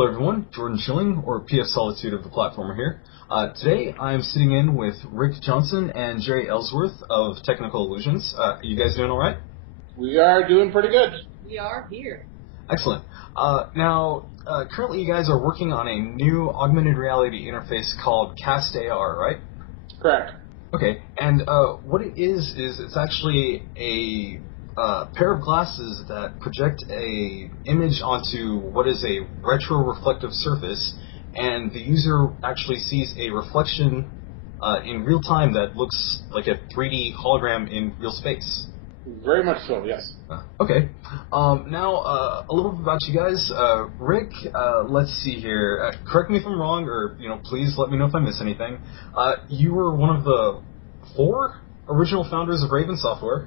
Hello everyone, Jordan Schilling, or PF Solitude of the Platformer here. Today I'm sitting in with Rick Johnson and Jeri Ellsworth of Technical Illusions. You guys doing alright? We are doing pretty good. We are here. Excellent. Currently you guys are working on a new augmented reality interface called CastAR, right? Correct. Okay, and what it is it's actually a pair of glasses that project a image onto what is a retro-reflective surface, and the user actually sees a reflection in real time that looks like a 3D hologram in real space. Very much so, yes. Okay. Now, a little bit about you guys. Rick, let's see here. Correct me if I'm wrong, or please let me know if I miss anything. You were one of the 4 original founders of Raven Software.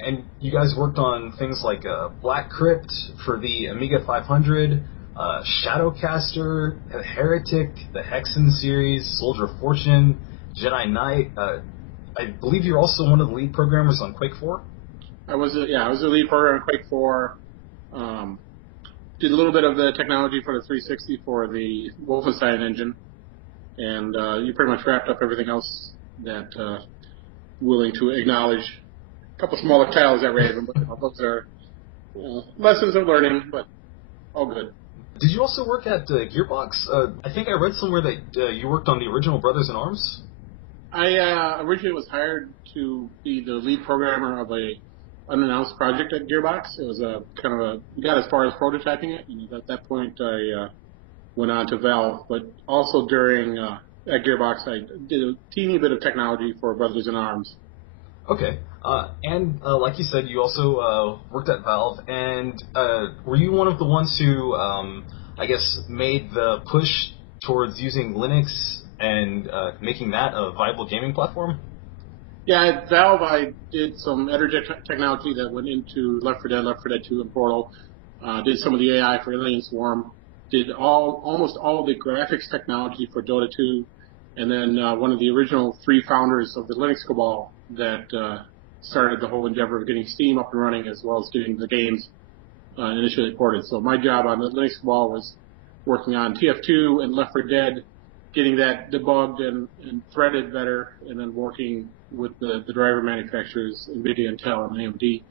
And you guys worked on things like Black Crypt for the Amiga 500, Shadowcaster, Heretic, the Hexen series, Soldier of Fortune, Jedi Knight. I believe you're also one of the lead programmers on Quake 4? I was the lead programmer on Quake 4. Did a little bit of the technology for the 360 for the Wolfenstein engine. And you pretty much wrapped up everything else that willing to acknowledge. A couple smaller titles at Raven, but those are lessons of learning, but all good. Did you also work at Gearbox? I think I read somewhere that you worked on the original Brothers in Arms? I originally was hired to be the lead programmer of a unannounced project at Gearbox. It was got as far as prototyping it, and at that point I went on to Valve. But also during at Gearbox, I did a teeny bit of technology for Brothers in Arms. Okay, and like you said, you also worked at Valve, and were you one of the ones who, I guess, made the push towards using Linux and making that a viable gaming platform? Yeah, at Valve I did some editor technology that went into Left 4 Dead, Left 4 Dead 2, and Portal. Did some of the AI for Alien Swarm. Did almost all the graphics technology for Dota 2, and then one of the original 3 founders of the Linux Cabal that started the whole endeavor of getting Steam up and running, as well as getting the games initially ported. So my job on the Linux Cabal was working on TF2 and Left 4 Dead, getting that debugged and threaded better, and then working with the driver manufacturers, NVIDIA, Intel, and AMD,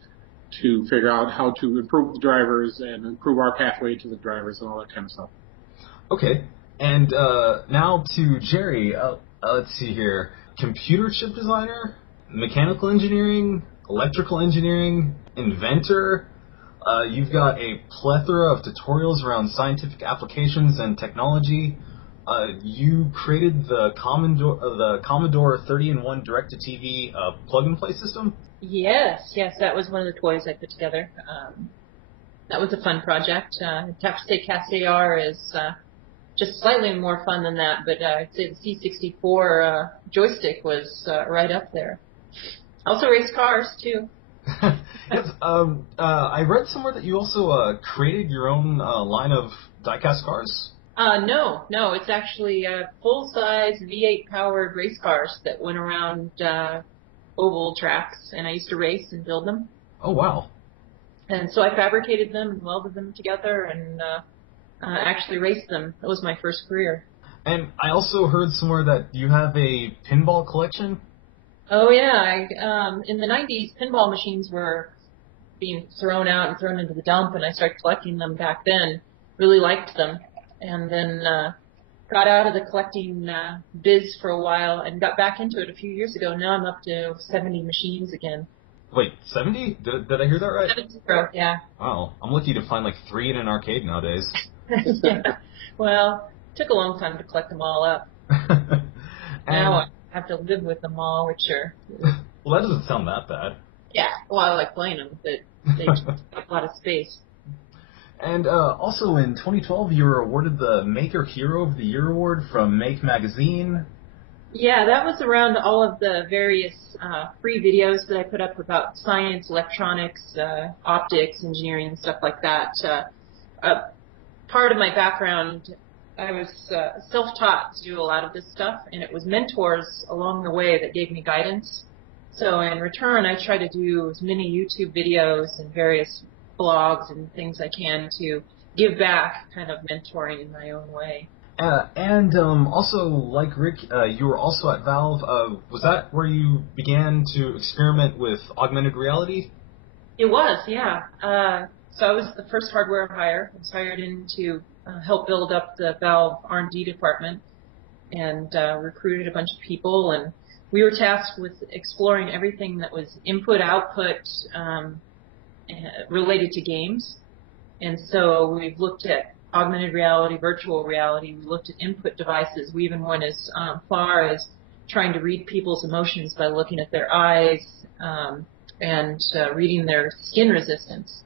to figure out how to improve the drivers and improve our pathway to the drivers and all that kind of stuff. Okay, and now to Jeri. Let's see here. Computer chip designer, mechanical engineering, electrical engineering, inventor. You've got a plethora of tutorials around scientific applications and technology. You created the Commodore 30-in-1 direct-to-TV plug-and-play system? Yes, that was one of the toys I put together. That was a fun project. I'd have to say CastAR is just slightly more fun than that, but I'd say the C64 joystick was right up there. I also raced cars, too. Yes, I read somewhere that you also created your own line of die-cast cars? No, it's actually full-size V8-powered race cars that went around oval tracks, and I used to race and build them. Oh, wow. And so I fabricated them and welded them together and actually raced them. That was my first career. And I also heard somewhere that you have a pinball collection? Oh, yeah. In the 90s, pinball machines were being thrown out and thrown into the dump, and I started collecting them back then. Really liked them. And then got out of the collecting biz for a while and got back into it a few years ago. Now I'm up to 70 machines again. Wait, 70? Did I hear that right? 70, yeah. Wow, I'm lucky to find like 3 in an arcade nowadays. Yeah. Well, it took a long time to collect them all up. Now I have to live with them all, which are... Well, that doesn't sound that bad. Yeah, well, I like playing them, but they take a lot of space. And also in 2012, you were awarded the Maker Hero of the Year award from Make Magazine. Yeah, that was around all of the various free videos that I put up about science, electronics, optics, engineering, stuff like that. Part of my background, I was self-taught to do a lot of this stuff, and it was mentors along the way that gave me guidance. So in return, I try to do as many YouTube videos and various blogs and things I can to give back, kind of mentoring in my own way. And also, like Rick, you were also at Valve. Was that where you began to experiment with augmented reality? It was, yeah. So I was the first hardware hire. I was hired in to help build up the Valve R&D department and recruited a bunch of people. And we were tasked with exploring everything that was input-output related to games. And so we've looked at augmented reality, virtual reality. We looked at input devices. We even went as far as trying to read people's emotions by looking at their eyes and reading their skin resistance.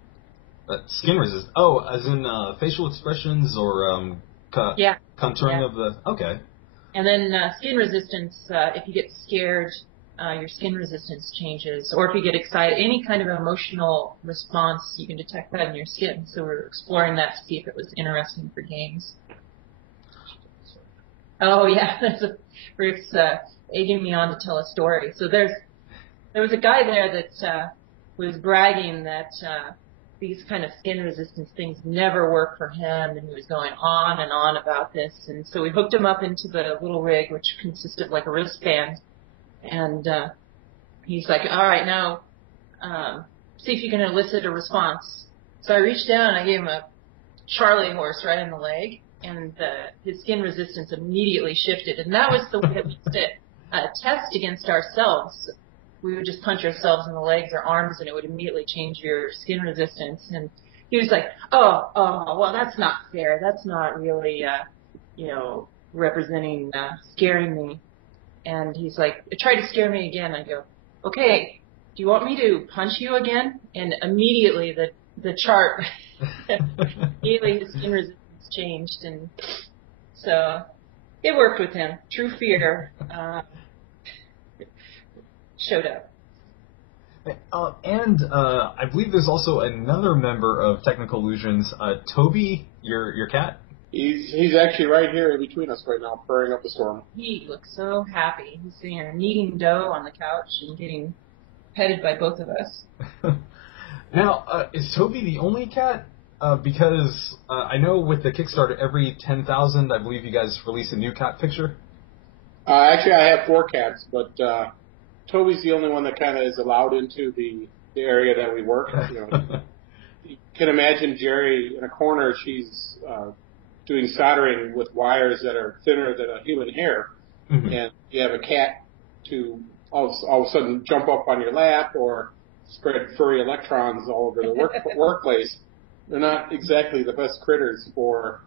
Skin resistance? Oh, as in facial expressions or contouring of the... Okay. And then skin resistance, if you get scared, your skin resistance changes. Or if you get excited, any kind of emotional response, you can detect that in your skin. So we're exploring that to see if it was interesting for games. Oh, yeah. Rick's egging me on to tell a story. So there was a guy there that was bragging that these kind of skin resistance things never work for him, and he was going on and on about this. And so we hooked him up into the little rig, which consisted of like a wristband. And he's like, all right, now see if you can elicit a response. So I reached down and I gave him a Charlie horse right in the leg, and his skin resistance immediately shifted. And that was the way that we used to test against ourselves. We would just punch ourselves in the legs or arms, and it would immediately change your skin resistance. And he was like, oh, well, that's not fair. That's not really, representing scaring me. And he's like, try to scare me again. I go, okay, do you want me to punch you again? And immediately the chart, immediately his skin resistance changed. And so it worked with him. True fear showed up. And I believe there's also another member of Technical Illusions, Toby, your cat. He's actually right here in between us right now, purring up a storm. He looks so happy. He's sitting here kneading dough on the couch and getting petted by both of us. Now, is Toby the only cat? Because I know with the Kickstarter, every 10,000, I believe you guys release a new cat picture. Actually, I have 4 cats, but Toby's the only one that kind of is allowed into the area that we work. You can imagine Jeri in a corner. She's doing soldering with wires that are thinner than a human hair, and you have a cat to all of a sudden jump up on your lap or spread furry electrons all over the workplace. They're not exactly the best critters for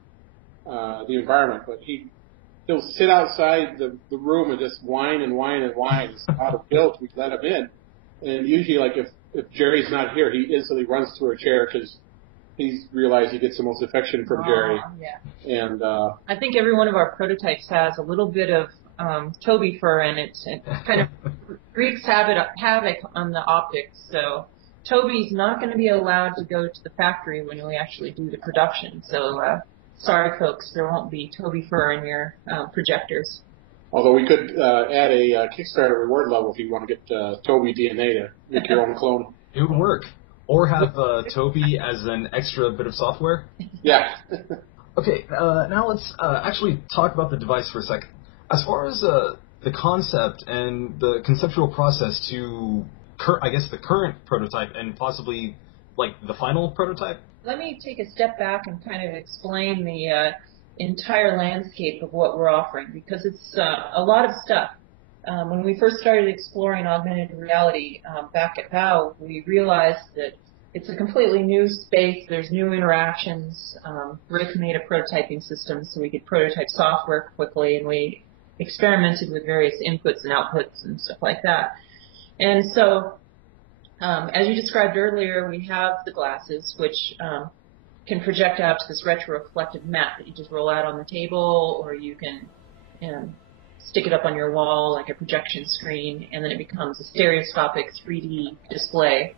the environment, but he'll sit outside the room and just whine and whine and whine. It's out of guilt. We let him in. And usually, like, if Jeri's not here, he instantly runs to her chair because he's realized he gets the most affection from Jeri. Yeah. And I think every one of our prototypes has a little bit of Toby fur in it. It kind of wreaks havoc on the optics. So Toby's not going to be allowed to go to the factory when we actually do the production. So sorry, folks, there won't be Toby fur in your projectors. Although we could add a Kickstarter reward level if you want to get Toby DNA to make your own clone. It would work. Or have Toby as an extra bit of software. Yeah. Okay, now let's actually talk about the device for a second. As far as the concept and the conceptual process to, the current prototype and possibly, like, the final prototype? Let me take a step back and kind of explain the entire landscape of what we're offering, because it's a lot of stuff. When we first started exploring augmented reality back at Valve, we realized that it's a completely new space. There's new interactions. Rick made a prototyping system so we could prototype software quickly, and we experimented with various inputs and outputs and stuff like that. And so, as you described earlier, we have the glasses, which can project out to this retroreflective map that you just roll out on the table, or you can stick it up on your wall like a projection screen, and then it becomes a stereoscopic 3D display.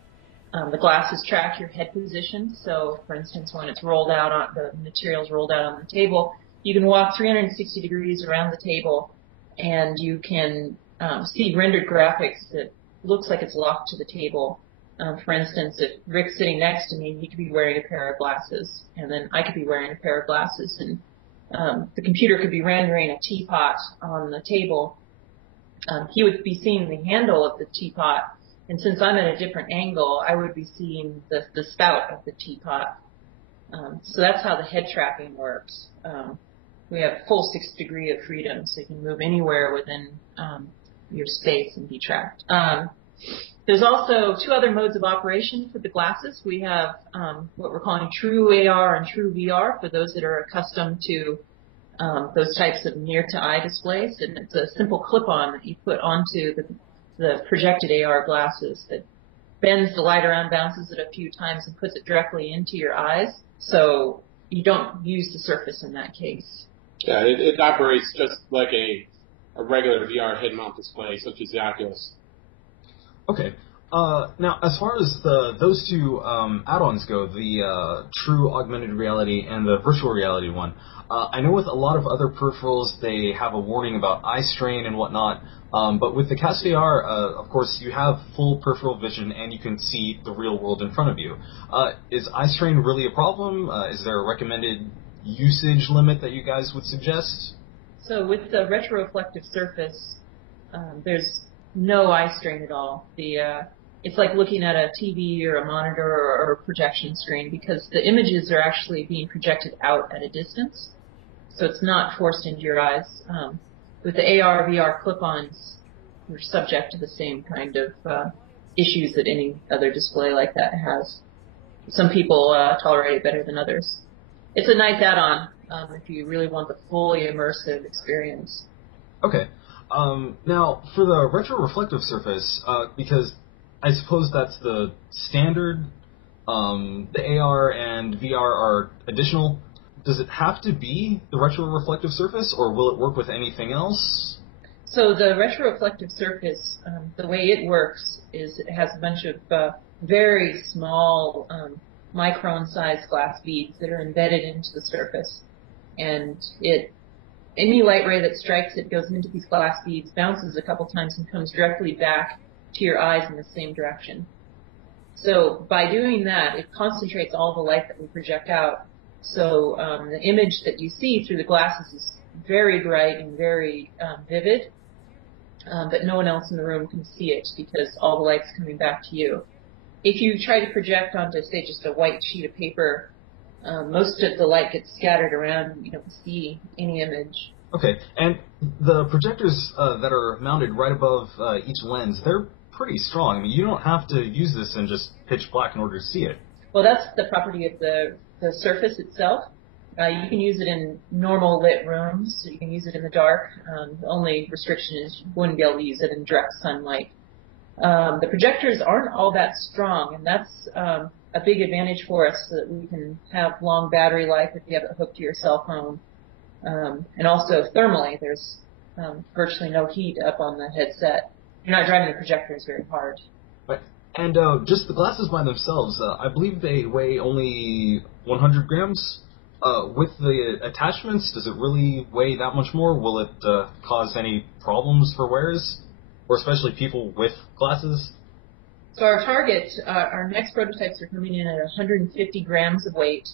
The glasses track your head position, so for instance, when it's rolled out, the material's rolled out on the table, you can walk 360 degrees around the table, and you can see rendered graphics that looks like it's locked to the table. For instance, if Rick's sitting next to me, he could be wearing a pair of glasses, and then I could be wearing a pair of glasses, and the computer could be rendering a teapot on the table. He would be seeing the handle of the teapot, and since I'm at a different angle, I would be seeing the spout of the teapot. So that's how the head tracking works. We have full 6 degree of freedom, so you can move anywhere within your space and be tracked. There's also 2 other modes of operation for the glasses. We have what we're calling true AR and true VR for those that are accustomed to those types of near-to-eye displays. And it's a simple clip-on that you put onto the projected AR glasses that bends the light around, bounces it a few times, and puts it directly into your eyes. So you don't use the surface in that case. Yeah, it operates just like a regular VR head-mount display, such as the Oculus. Okay. Now, as far as those 2 add-ons go, the true augmented reality and the virtual reality one, I know with a lot of other peripherals, they have a warning about eye strain and whatnot, but with the CastAR, of course, you have full peripheral vision and you can see the real world in front of you. Is eye strain really a problem? Is there a recommended usage limit that you guys would suggest? So with the retroreflective surface, there's no eye strain at all. It's like looking at a TV or a monitor or a projection screen because the images are actually being projected out at a distance, so it's not forced into your eyes. With the AR, VR clip-ons, you're subject to the same kind of issues that any other display like that has. Some people tolerate it better than others. It's a nice add-on if you really want the fully immersive experience. Okay. Now, for the retroreflective surface, because I suppose that's the standard, the AR and VR are additional, does it have to be the retroreflective surface, or will it work with anything else? So the retroreflective surface, the way it works is it has a bunch of very small micron-sized glass beads that are embedded into the surface. And any light ray that strikes it goes into these glass beads, bounces a couple times, and comes directly back to your eyes in the same direction. So by doing that, it concentrates all the light that we project out. So the image that you see through the glasses is very bright and very vivid, but no one else in the room can see it because all the light's coming back to you. If you try to project onto, say, just a white sheet of paper, most of the light gets scattered around and you don't see any image. Okay, and the projectors that are mounted right above each lens, they're pretty strong. I mean, you don't have to use this in just pitch black in order to see it. Well, that's the property of the surface itself. You can use it in normal lit rooms. So you can use it in the dark. The only restriction is you wouldn't be able to use it in direct sunlight. The projectors aren't all that strong, and that's a big advantage for us so that we can have long battery life if you have it hooked to your cell phone. And also thermally, there's virtually no heat up on the headset. You're not driving the projectors very hard. Right. And just the glasses by themselves, I believe they weigh only 100 grams. With the attachments, does it really weigh that much more? Will it cause any problems for wearers, or especially people with glasses? So our target, our next prototypes are coming in at 150 grams of weight.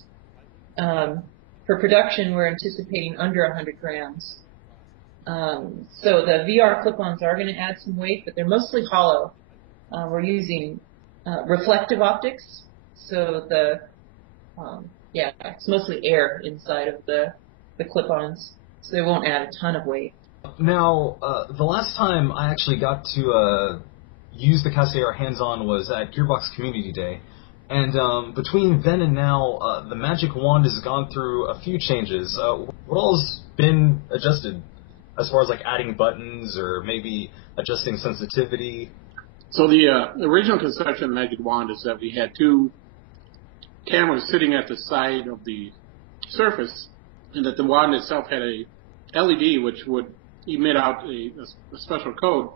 For production, we're anticipating under 100 grams. So the VR clip-ons are going to add some weight, but they're mostly hollow. We're using reflective optics, so it's mostly air inside of the clip-ons, so they won't add a ton of weight. Now, the last time I actually got to use the CastAR hands-on was at Gearbox Community Day, and between then and now, the Magic Wand has gone through a few changes. What all's been adjusted as far as like adding buttons or maybe adjusting sensitivity? So the original conception of the Magic Wand is that we had 2 cameras sitting at the side of the surface, and that the wand itself had a LED which would emit out a special code,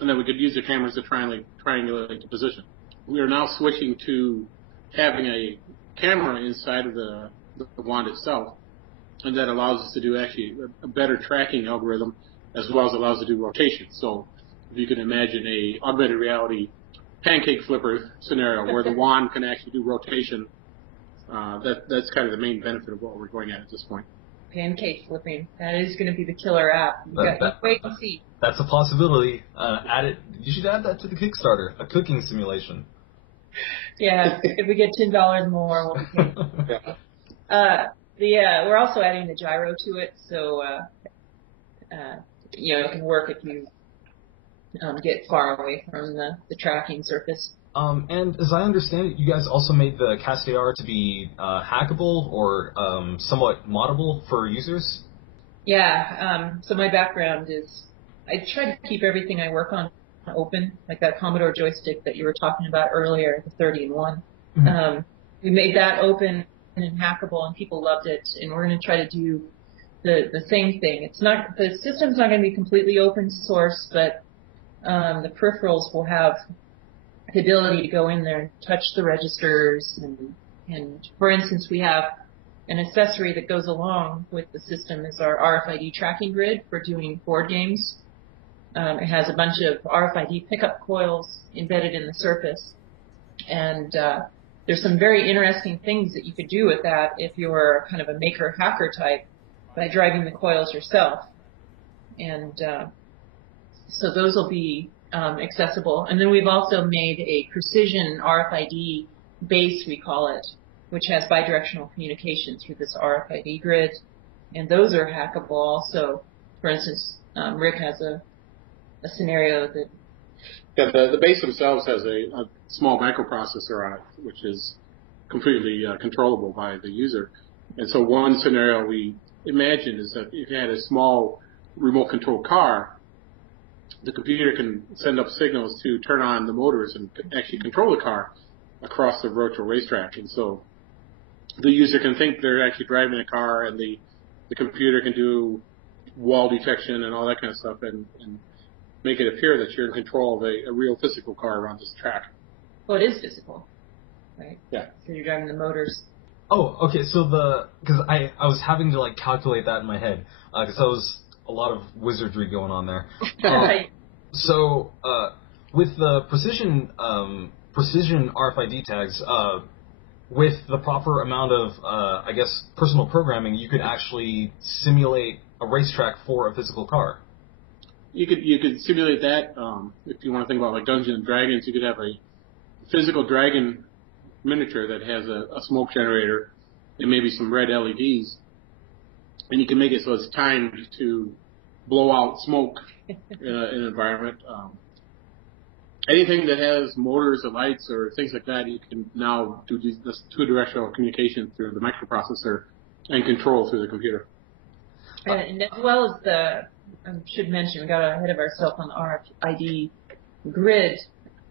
and then we could use the cameras to triangulate the position. We are now switching to having a camera inside of the wand itself, and that allows us to do actually a better tracking algorithm, as well as allows us to do rotation. So if you can imagine a augmented reality pancake flipper scenario where the wand can actually do rotation. That's kind of the main benefit of what we're going at this point. Pancake flipping. That is going to be the killer app. Wait and see. That's a possibility. Add it. You should add that to the Kickstarter. A cooking simulation. Yeah, if we get $10 more, we'll be we're also adding the gyro to it, so it can work if you get far away from the tracking surface. And as I understand it, you guys also made the CastAR to be hackable or somewhat moddable for users? Yeah, so my background is I try to keep everything I work on open, like that Commodore joystick that you were talking about earlier, the 30-in-1. Mm-hmm. We made that open and hackable, and people loved it, and we're going to try to do the same thing. The system's not going to be completely open source, but the peripherals will have the ability to go in there and touch the registers, and for instance, we have an accessory that goes along with the system is our RFID tracking grid for doing board games. It has a bunch of RFID pickup coils embedded in the surface, and there's some very interesting things that you could do with that if you're kind of a maker-hacker type by driving the coils yourself. And so those will be accessible. And then we've also made a precision RFID base, we call it, which has bidirectional communication through this RFID grid. And those are hackable also. For instance, Rick has a scenario that... Yeah, the base themselves has a small microprocessor on it, which is completely controllable by the user. And so one scenario we imagine is that if you had a small remote-controlled car, the computer can send up signals to turn on the motors and actually control the car across the virtual racetrack. And so the user can think they're actually driving a car, and the computer can do wall detection and all that kind of stuff and make it appear that you're in control of a real physical car around this track. Well, it is physical, right? Yeah. So you're driving the motors. Oh, okay. So because I was having to calculate that in my head because that was a lot of wizardry going on there. Right. So with the precision RFID tags, with the proper amount of personal programming, you could actually simulate a racetrack for a physical car. You could simulate that if you want to think about like Dungeons and Dragons. You could have a physical dragon miniature that has a smoke generator and maybe some red LEDs, and you can make it so it's timed to blow out smoke in an environment. Anything that has motors or lights or things like that, you can now do this two-directional communication through the microprocessor and control through the computer. And as well as I should mention, we got ahead of ourselves on the RFID grid.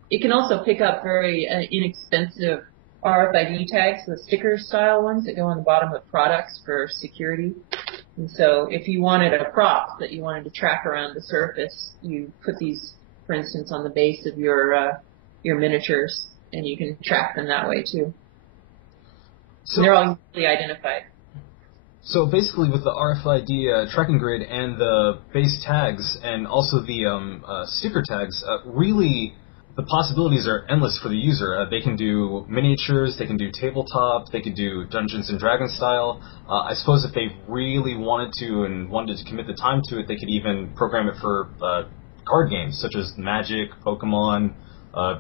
It can also pick up very inexpensive RFID tags, the sticker-style ones that go on the bottom of products for security. And so if you wanted a prop that you wanted to track around the surface, you put these, for instance, on the base of your miniatures, and you can track them that way too. So they're all easily identified. So basically, with the RFID tracking grid and the base tags, and also the sticker tags, really the possibilities are endless for the user. They can do miniatures, they can do tabletop, they can do Dungeons and Dragons style. I suppose if they really wanted to commit the time to it, they could even program it for card games such as Magic, Pokemon,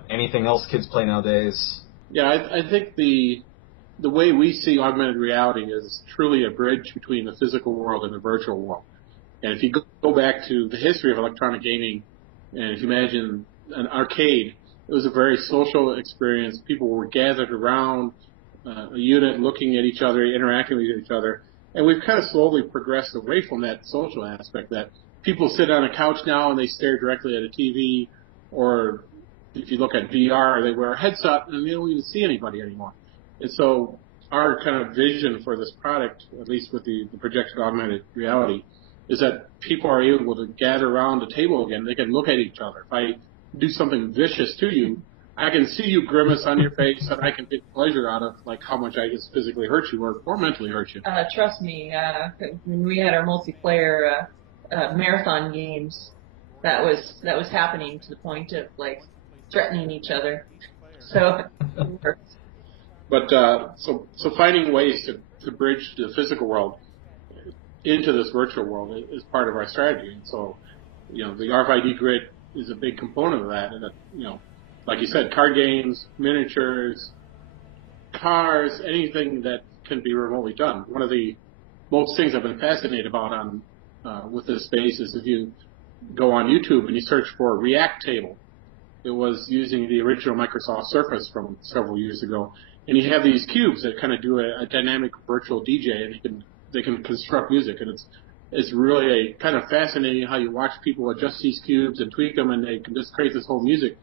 anything else kids play nowadays. Yeah, I think the way we see augmented reality is truly a bridge between the physical world and the virtual world. And if you go back to the history of electronic gaming, and if you imagine an arcade, it was a very social experience. People were gathered around a unit, looking at each other, interacting with each other. And we've kind of slowly progressed away from that social aspect, that people sit on a couch now and they stare directly at a TV, or if you look at VR, they wear a headset and they don't even see anybody anymore. And so our kind of vision for this product, at least with the projected augmented reality, is that people are able to gather around the table again. They can look at each other. If I do something vicious to you, I can see you grimace on your face, and I can get pleasure out of like how much I just physically hurt you or mentally hurt you. Trust me, when we had our multiplayer marathon games, that was happening to the point of like threatening each other. So, But so finding ways to bridge the physical world into this virtual world is part of our strategy. And so, the RFID Grid is a big component of that. And that, like you said, card games, miniatures, cars, anything that can be remotely done. One of the most things I've been fascinated about with this space is if you go on YouTube and you search for React Table. It was using the original Microsoft Surface from several years ago, and you have these cubes that kind of do a dynamic virtual DJ, and they can construct music, and it's really kind of fascinating how you watch people adjust these cubes and tweak them, and they can just create this whole music,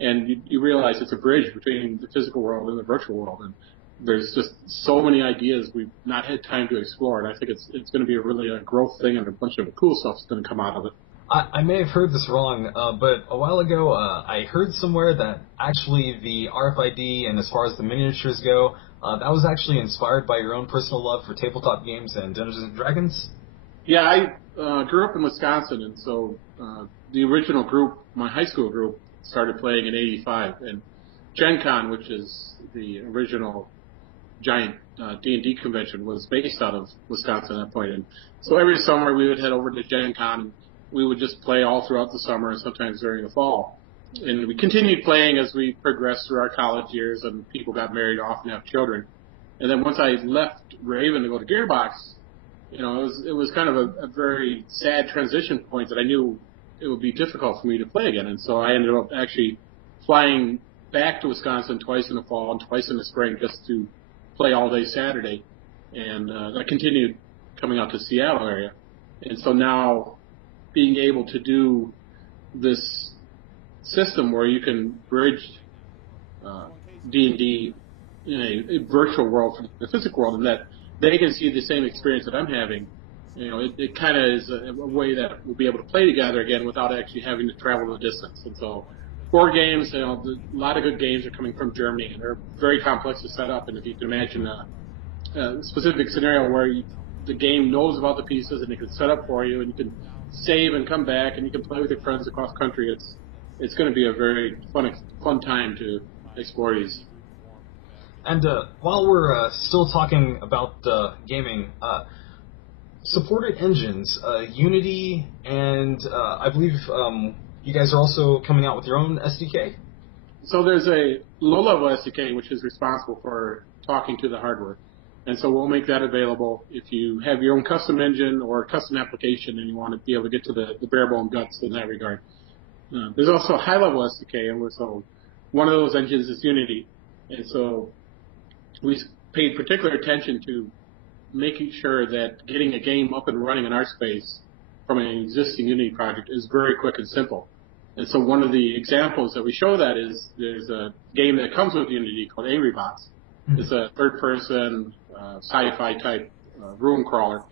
and you realize it's a bridge between the physical world and the virtual world, and there's just so many ideas we've not had time to explore, and I think it's going to be a growth thing, and a bunch of cool stuff's going to come out of it. I may have heard this wrong, but a while ago I heard somewhere that actually the RFID and as far as the miniatures go, that was actually inspired by your own personal love for tabletop games and Dungeons & Dragons? Yeah, I grew up in Wisconsin, and so the original group, my high school group, started playing in '85, and Gen Con, which is the original giant D&D convention, was based out of Wisconsin at that point. And so every summer we would head over to Gen Con, and we would just play all throughout the summer and sometimes during the fall. And we continued playing as we progressed through our college years and people got married off and have children. And then once I left Raven to go to Gearbox, it was kind of a very sad transition point that I knew it would be difficult for me to play again. And so I ended up actually flying back to Wisconsin twice in the fall and twice in the spring just to play all day Saturday. And I continued coming out to the Seattle area. And so now being able to do this system where you can bridge D&D in a virtual world from the physical world, and that they can see the same experience that I'm having, it kind of is a way that we'll be able to play together again without actually having to travel the distance. And so board games, a lot of good games are coming from Germany, and they're very complex to set up. And if you can imagine a specific scenario where the game knows about the pieces and it can set up for you, and you can save and come back, and you can play with your friends across country. It's going to be a very fun time to explore these. And while we're still talking about gaming, supported engines, Unity, and I believe you guys are also coming out with your own SDK? So there's a low-level SDK which is responsible for talking to the hardware. And so we'll make that available if you have your own custom engine or custom application and you want to be able to get to the bare-bone guts in that regard. There's also a high-level SDK, and so one of those engines is Unity. And so we paid particular attention to making sure that getting a game up and running in our space from an existing Unity project is very quick and simple. And so one of the examples that we show that is there's a game that comes with Unity called Angry Bots. It's a third-person sci-fi type room crawler,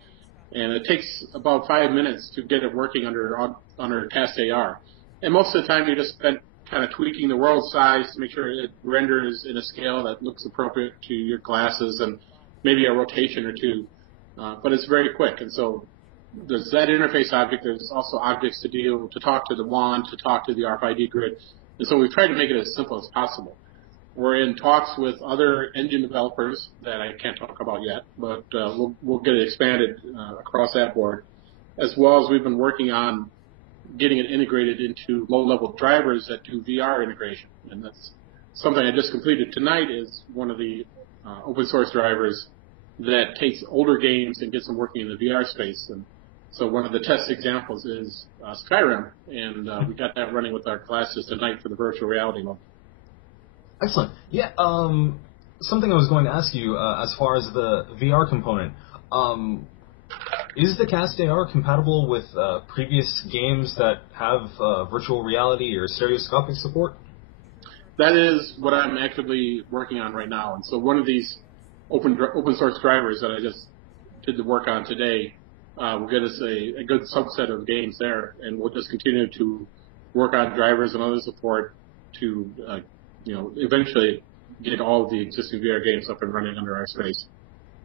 and it takes about 5 minutes to get it working under CastAR. And most of the time, you just spent kind of tweaking the world size to make sure it renders in a scale that looks appropriate to your glasses and maybe a rotation or two. But it's very quick, and so there's that interface object. There's also objects to talk to the wand, to talk to the RFID grid, and so we've tried to make it as simple as possible. We're in talks with other engine developers that I can't talk about yet, but we'll get it expanded across that board, as well as we've been working on getting it integrated into low-level drivers that do VR integration. And that's something I just completed tonight is one of the open-source drivers that takes older games and gets them working in the VR space. And so one of the test examples is Skyrim, and we got that running with our classes tonight for the virtual reality mode. Excellent. Yeah, something I was going to ask you as far as the VR component. Is the CastAR compatible with previous games that have virtual reality or stereoscopic support? That is what I'm actively working on right now. And so one of these open source drivers that I just did the work on today will get us a good subset of games there, and we'll just continue to work on drivers and other support to eventually get all of the existing VR games up and running under our space.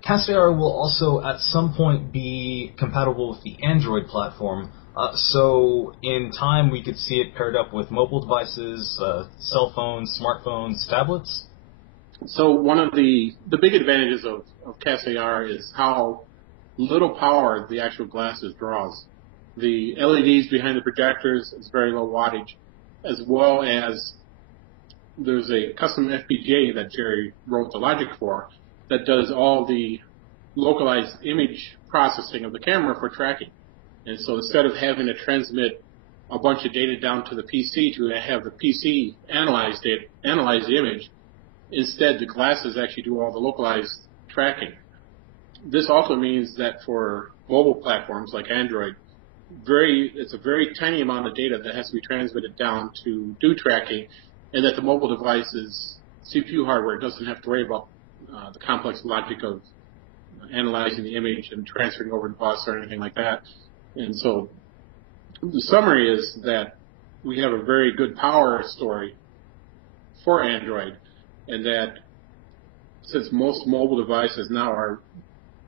CastAR will also at some point be compatible with the Android platform. So in time, we could see it paired up with mobile devices, cell phones, smartphones, tablets. So one of the big advantages of CastAR is how little power the actual glasses draws. The LEDs behind the projectors is very low wattage, as well as there's a custom FPGA that Jeri wrote the logic for that does all the localized image processing of the camera for tracking. And so instead of having to transmit a bunch of data down to the PC to have the PC analyze the image, instead the glasses actually do all the localized tracking. This also means that for mobile platforms like Android, it's a very tiny amount of data that has to be transmitted down to do tracking, and that the mobile device's CPU hardware doesn't have to worry about the complex logic of analyzing the image and transferring over to bus or anything like that. And so the summary is that we have a very good power story for Android, and that since most mobile devices now are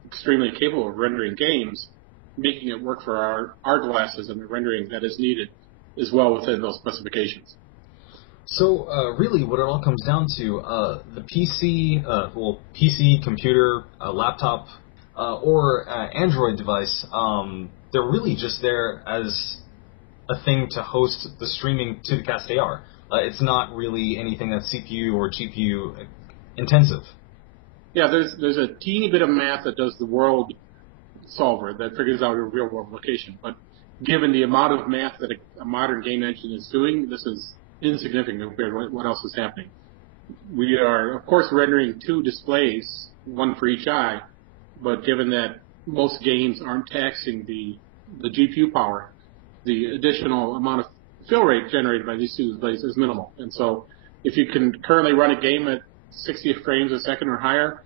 extremely capable of rendering games, making it work for our glasses and the rendering that is needed is well within those specifications. So really what it all comes down to, the PC, computer, laptop, or Android device, they're really just there as a thing to host the streaming to the CastAR. It's not really anything that's CPU or GPU intensive. Yeah, there's a teeny bit of math that does the world solver that figures out your real world location. But given the amount of math that a modern game engine is doing, this is insignificant compared to what else is happening. We are, of course, rendering 2 displays, one for each eye, but given that most games aren't taxing the GPU power, the additional amount of fill rate generated by these 2 displays is minimal. And so if you can currently run a game at 60 frames a second or higher,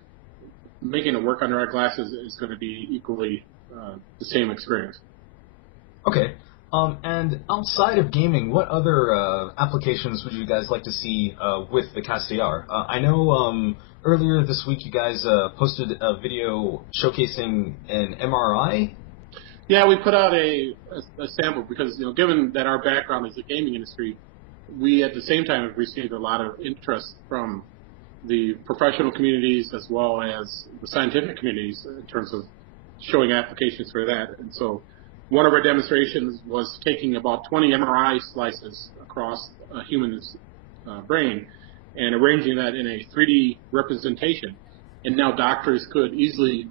making it work under our glasses is going to be equally the same experience. Okay. And outside of gaming, what other applications would you guys like to see with the CastAR? I know earlier this week you guys posted a video showcasing an MRI. Yeah, we put out a sample because, given that our background is the gaming industry, we at the same time have received a lot of interest from the professional communities as well as the scientific communities in terms of showing applications for that. And so one of our demonstrations was taking about 20 MRI slices across a human's brain and arranging that in a 3D representation. And now doctors could easily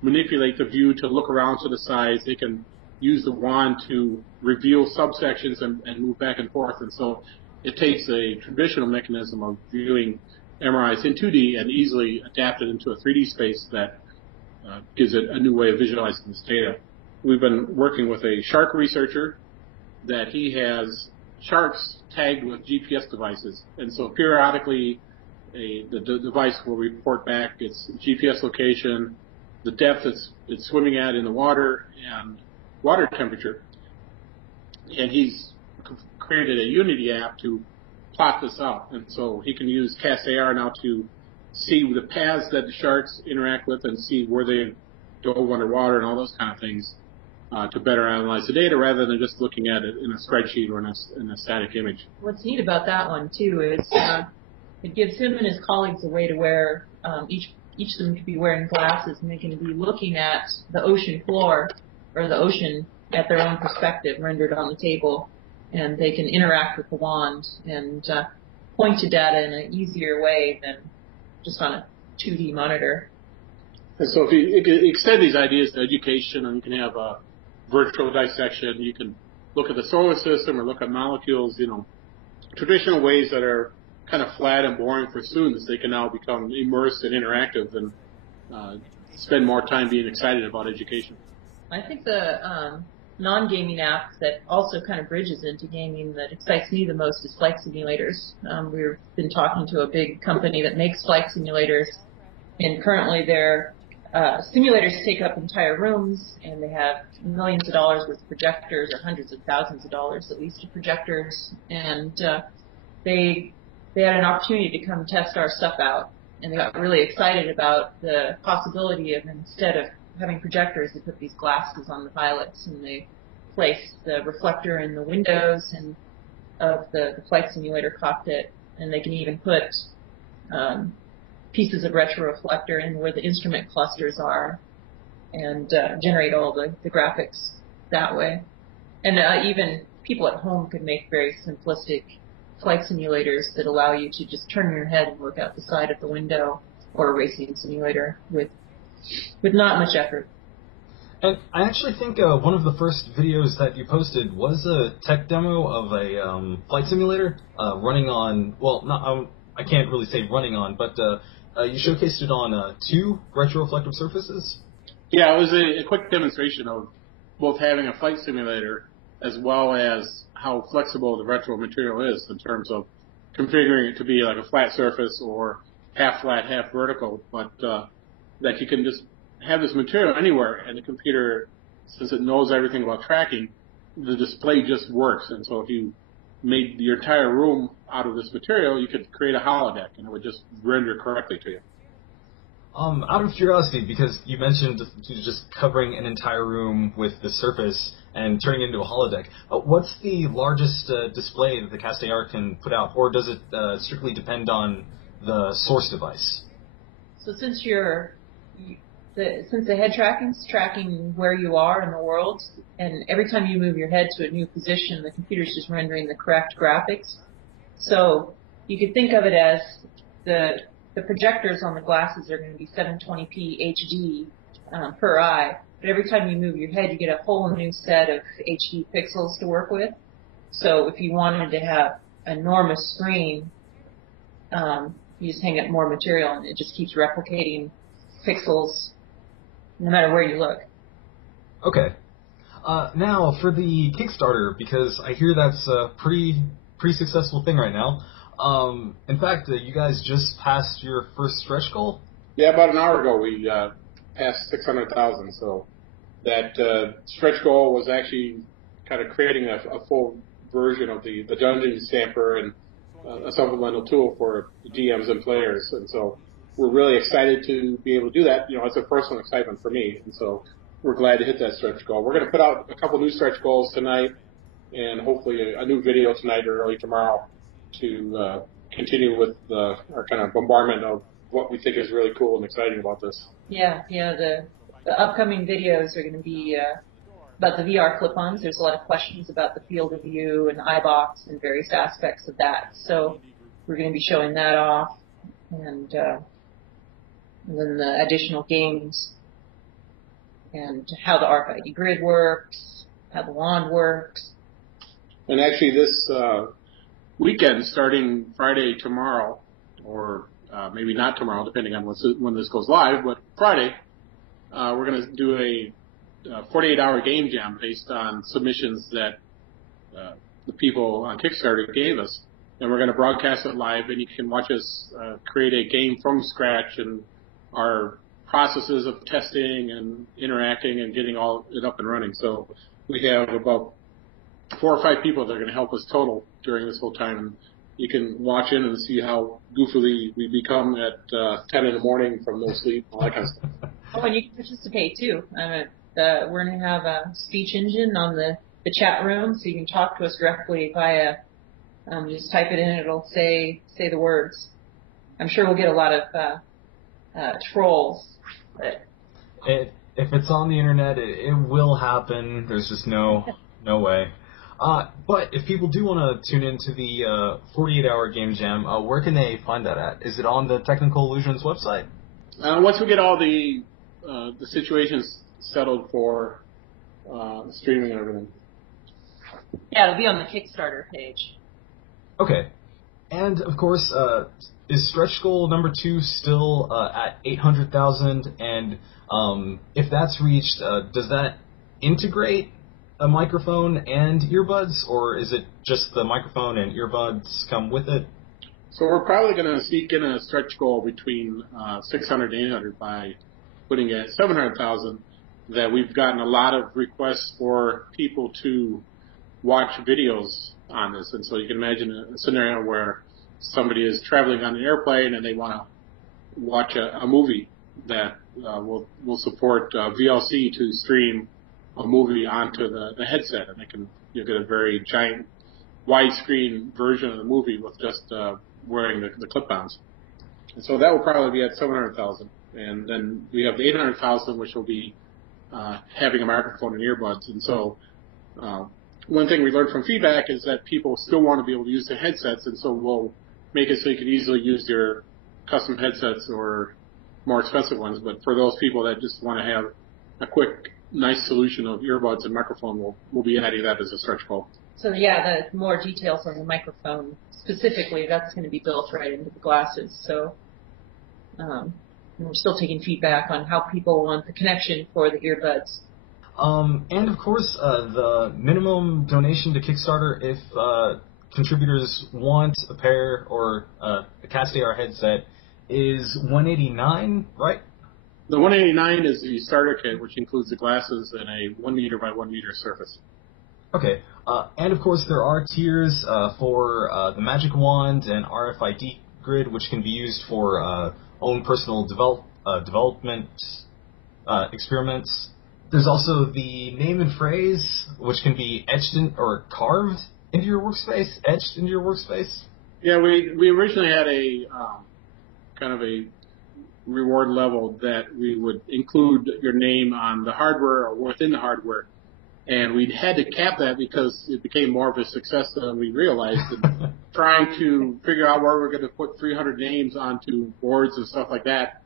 manipulate the view to look around to the sides. They can use the wand to reveal subsections and move back and forth. And so it takes a traditional mechanism of viewing MRIs in 2D and easily adapt it into a 3D space that gives it a new way of visualizing this data. We've been working with a shark researcher that he has sharks tagged with GPS devices. And so periodically the device will report back its GPS location, the depth it's swimming at in the water, and water temperature. And he's created a Unity app to plot this out. And so he can use CastAR now to see the paths that the sharks interact with and see where they dove underwater and all those kind of things to better analyze the data rather than just looking at it in a spreadsheet or in a static image. What's neat about that one, too, is it gives him and his colleagues a way to wear, each of them could be wearing glasses, and they can be looking at the ocean floor or the ocean at their own perspective rendered on the table, and they can interact with the wand and point to data in an easier way than just on a 2D monitor. And so if you extend these ideas to education, and you can have a virtual dissection, you can look at the solar system or look at molecules, traditional ways that are kind of flat and boring for students, they can now become immersed and interactive and spend more time being excited about education. I think the non-gaming app that also kind of bridges into gaming that excites me the most is flight simulators. We've been talking to a big company that makes flight simulators, and currently their simulators take up entire rooms, and they have millions of dollars worth of projectors, or hundreds of thousands of dollars at least of projectors, and they had an opportunity to come test our stuff out, and they got really excited about the possibility of, instead of having projectors, they put these glasses on the pilots, and they place the reflector in the windows and of the flight simulator cockpit, and they can even put pieces of retroreflector in where the instrument clusters are and generate all the graphics that way. And even people at home could make very simplistic flight simulators that allow you to just turn your head and look out the side of the window, or a racing simulator with not much effort. And I actually think one of the first videos that you posted was a tech demo of a flight simulator running on, well, not, I can't really say running on, but you showcased it on 2 retroreflective surfaces? Yeah, it was a quick demonstration of both having a flight simulator as well as how flexible the retro material is in terms of configuring it to be like a flat surface or half flat, half vertical, but that you can just have this material anywhere, and the computer, since it knows everything about tracking, the display just works. And so if you made your entire room out of this material, you could create a holodeck, and it would just render correctly to you. Out of curiosity, because you mentioned just covering an entire room with the surface and turning it into a holodeck, what's the largest display that the CastAR can put out, or does it strictly depend on the source device? So since the head tracking's tracking where you are in the world, and every time you move your head to a new position, the computer's just rendering the correct graphics. So you could think of it as the projectors on the glasses are going to be 720p HD per eye, but every time you move your head, you get a whole new set of HD pixels to work with. So if you wanted to have an enormous screen, you just hang up more material, and it just keeps replicating pixels no matter where you look. Okay. Now, for the Kickstarter, because I hear that's a pretty successful thing right now. In fact, you guys just passed your first stretch goal? Yeah, about an hour ago we passed 600,000. So that stretch goal was actually kind of creating a full version of the dungeon stamper and a supplemental tool for GMs and players. And so we're really excited to be able to do that. You know, it's a personal excitement for me. And so we're glad to hit that stretch goal. We're going to put out a couple new stretch goals tonight, and hopefully a new video tonight or early tomorrow to continue with our kind of bombardment of what we think is really cool and exciting about this. Yeah, the upcoming videos are going to be about the VR clip-ons. There's a lot of questions about the field of view and iBox and various aspects of that. So we're going to be showing that off, and then the additional games and how the RFID Grid works, how the wand works. And actually this weekend, starting Friday tomorrow, or maybe not tomorrow, depending on when this goes live, but Friday, we're going to do a 48-hour game jam based on submissions that the people on Kickstarter gave us. And we're going to broadcast it live, and you can watch us create a game from scratch and our processes of testing and interacting and getting all it up and running. So we have about 4 or 5 people that are going to help us total during this whole time. And you can watch in and see how goofily we become at 10 in the morning from no sleep, all that kind of stuff. Oh, and you can participate too. We're going to have a speech engine on the chat room, so you can talk to us directly via, just type it in and it'll say the words. I'm sure we'll get a lot of trolls. But If it's on the internet, it will happen. There's just no way. But if people do want to tune into the 48-hour game jam, where can they find that at? Is it on the Technical Illusions website? Once we get all the situations settled for streaming and everything. yeah, it'll be on the Kickstarter page. Okay. And, of course, is stretch goal number 2 still at 800,000? And if that's reached, does that integrate a microphone and earbuds, or is it just the microphone and earbuds come with it? So we're probably going to sneak in a stretch goal between 600 and 800 by putting it at 700,000. That we've gotten a lot of requests for people to watch videos on this, and so you can imagine a scenario where somebody is traveling on an airplane and they want to watch a movie that will support VLC to stream a movie onto the headset, and you get a very giant widescreen version of the movie with just wearing the clip-ons. And so that will probably be at $700,000. And then we have the $800,000, which will be having a microphone and earbuds. And so one thing we learned from feedback is that people still want to be able to use the headsets, and so we'll make it so you can easily use your custom headsets or more expensive ones. But for those people that just want to have a quick, nice solution of earbuds and microphone, we'll be adding that as a stretch goal. So yeah, the more details on the microphone specifically, that's going to be built right into the glasses. So we're still taking feedback on how people want the connection for the earbuds. And of course, the minimum donation to Kickstarter, if contributors want a pair or a CastAR headset, is $189, right? The $189 is the starter kit, which includes the glasses and a 1 meter by 1 meter surface. Okay, and of course there are tiers for the Magic Wand and RFID Grid, which can be used for own personal development experiments. There's also the name and phrase, which can be etched in or carved into your workspace, etched into your workspace. Yeah, we originally had a kind of a reward level that we would include your name on the hardware or within the hardware. And we had to cap that because it became more of a success than we realized. And trying to figure out where we're going to put 300 names onto boards and stuff like that,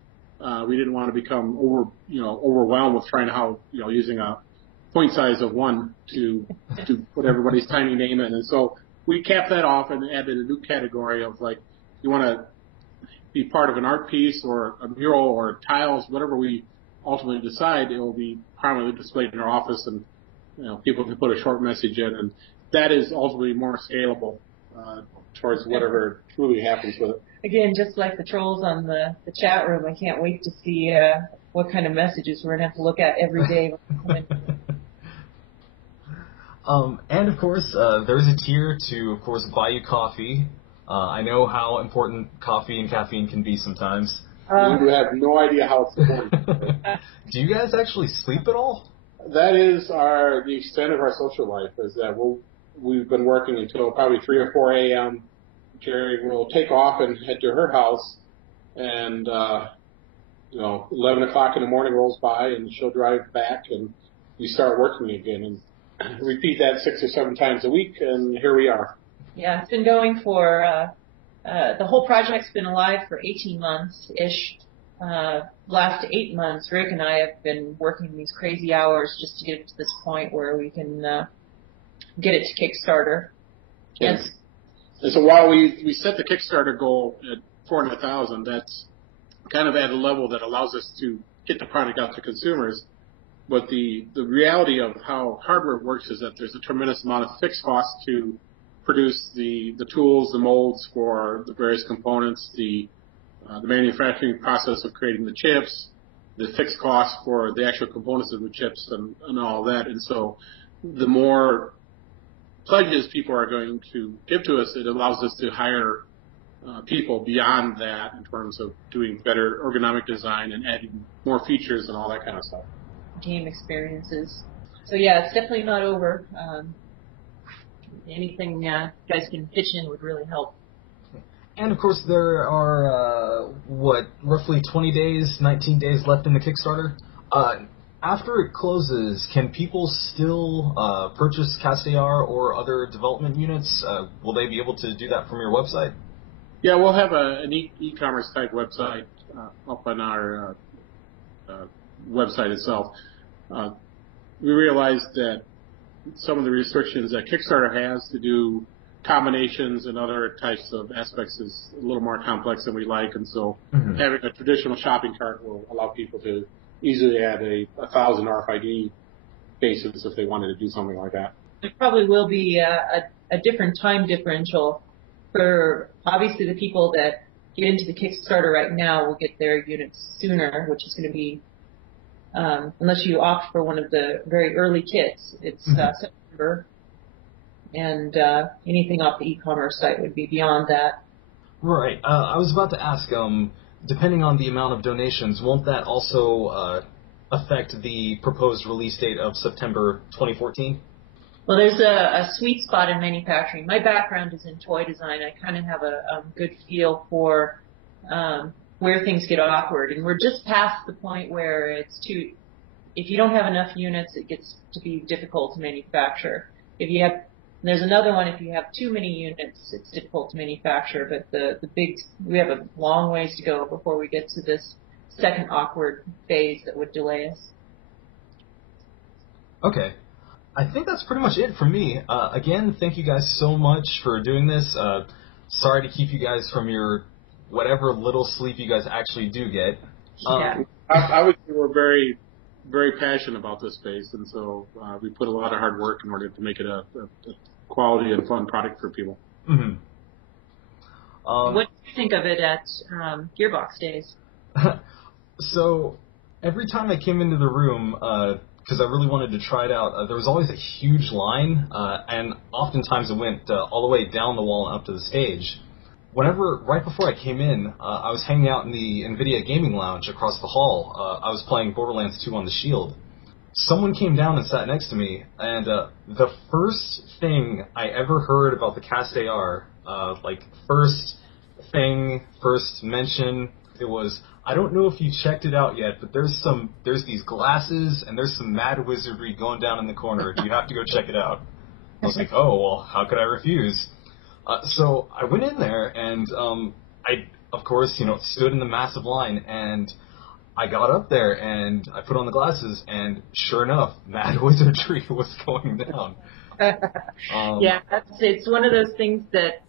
we didn't want to become overwhelmed with trying to using a point size of 1 to put everybody's tiny name in. And so we capped that off and added a new category of like, you want to be part of an art piece or a mural or tiles, whatever we ultimately decide, it will be prominently displayed in our office, and people can put a short message in, and that is ultimately more scalable towards whatever truly happens with it. Again, just like the trolls on the chat room, I can't wait to see what kind of messages we're going to have to look at every day. And of course, there's a tier to, of course, buy you coffee. I know how important coffee and caffeine can be sometimes. You have no idea how it's important. Do you guys actually sleep at all? That is the extent of our social life, is that we've been working until probably 3 or 4 a.m. Jeri will take off and head to her house, and 11 o'clock in the morning rolls by, and she'll drive back, and we start working again, and repeat that 6 or 7 times a week, and here we are. Yeah, it's been going for the whole project's been alive for 18 months-ish. Last 8 months, Rick and I have been working these crazy hours just to get it to this point where we can get it to Kickstarter. Yes. And so while we set the Kickstarter goal at $400,000, that's kind of at a level that allows us to get the product out to consumers. But the reality of how hardware works is that there's a tremendous amount of fixed costs to produce the tools, the molds for the various components, the manufacturing process of creating the chips, the fixed costs for the actual components of the chips and all that. And so the more pledges people are going to give to us, it allows us to hire people beyond that in terms of doing better ergonomic design and adding more features and all that kind of stuff. Game experiences. So yeah, it's definitely not over. Anything you guys can pitch in would really help. And of course, there are, roughly 20 days, 19 days left in the Kickstarter. After it closes, can people still purchase CastAR or other development units? Will they be able to do that from your website? Yeah, we'll have an e-commerce type website up on our website itself. We realized that some of the restrictions that Kickstarter has to do combinations and other types of aspects is a little more complex than we like, and so having a traditional shopping cart will allow people to easily add 1,000 RFID bases if they wanted to do something like that. There probably will be a different time differential for obviously the people that get into the Kickstarter right now will get their units sooner, which is going to be unless you opt for one of the very early kits, it's September. And anything off the e-commerce site would be beyond that. Right. I was about to ask, depending on the amount of donations, won't that also affect the proposed release date of September 2014? Well, there's a sweet spot in manufacturing. My background is in toy design. I kind of have a good feel for where things get awkward, and we're just past the point where if you don't have enough units, it gets to be difficult to manufacture. There's another one, if you have too many units, it's difficult to manufacture, but we have a long ways to go before we get to this second awkward phase that would delay us. Okay. I think that's pretty much it for me. Again, thank you guys so much for doing this. Sorry to keep you guys from your whatever little sleep you guys actually do get. Yeah. I would say we're very, very passionate about this space, and so we put a lot of hard work in order to make it a quality and fun product for people. Mm-hmm. What did you think of it at Gearbox Days? So every time I came into the room, because I really wanted to try it out, there was always a huge line, and oftentimes it went all the way down the wall and up to the stage. Right before I came in, I was hanging out in the NVIDIA gaming lounge across the hall. I was playing Borderlands 2 on the Shield. Someone came down and sat next to me, and the first thing I ever heard about the CastAR, first mention, it was, I don't know if you checked it out yet, but there's these glasses and there's some mad wizardry going down in the corner. You have to go check it out. I was like, oh, well, how could I refuse? So I went in there and I, of course, stood in the massive line, and I got up there and I put on the glasses, and sure enough, mad wizardry was going down. Yeah, it's one of those things that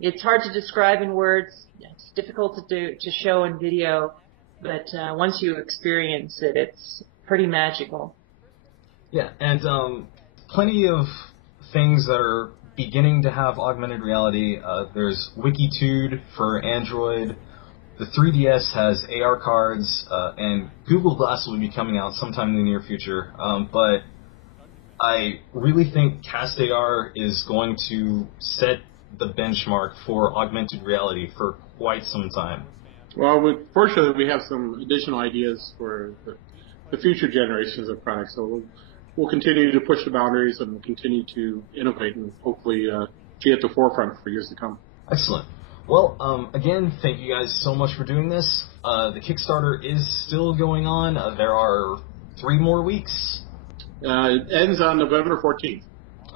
it's hard to describe in words. It's difficult to show in video, but once you experience it, it's pretty magical. Yeah, and plenty of things that are beginning to have augmented reality. There's Wikitude for Android. The 3DS has AR cards, and Google Glass will be coming out sometime in the near future. But I really think CastAR is going to set the benchmark for augmented reality for quite some time. Well, fortunately, we have some additional ideas for the future generations of products. So we'll continue to push the boundaries, and we'll continue to innovate, and hopefully be at the forefront for years to come. Excellent. Well, again, thank you guys so much for doing this. The Kickstarter is still going on. There are 3 more weeks. It ends on November 14th.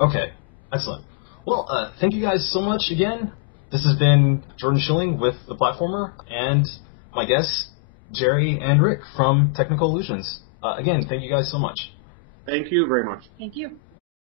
Okay, excellent. Well, thank you guys so much again. This has been Jordan Schilling with The Platformer, and my guests, Jeri and Rick from Technical Illusions. Again, thank you guys so much. Thank you very much. Thank you.